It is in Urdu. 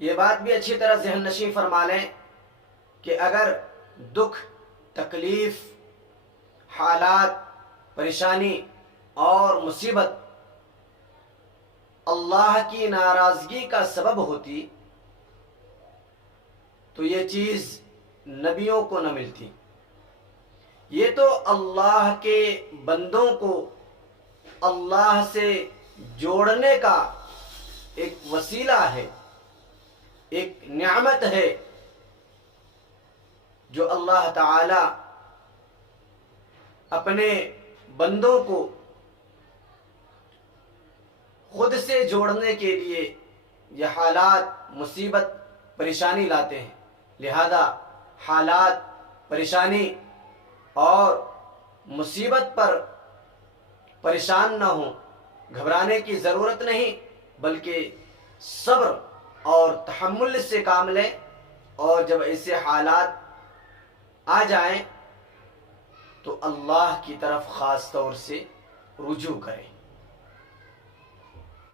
یہ بات بھی اچھی طرح ذہن نشین فرما لیں کہ اگر دکھ، تکلیف، حالات، پریشانی اور مصیبت اللہ کی ناراضگی کا سبب ہوتی تو یہ چیز نبیوں کو نہ ملتی. یہ تو اللہ کے بندوں کو اللہ سے جوڑنے کا ایک وسیلہ ہے، ایک نعمت ہے جو اللہ تعالی اپنے بندوں کو خود سے جوڑنے کے لیے یہ حالات، مصیبت، پریشانی لاتے ہیں. لہذا حالات، پریشانی اور مصیبت پر پریشان نہ ہوں، گھبرانے کی ضرورت نہیں، بلکہ صبر اور تحمل سے کام لیں، اور جب ایسے حالات آ جائیں تو اللہ کی طرف خاص طور سے رجوع کریں.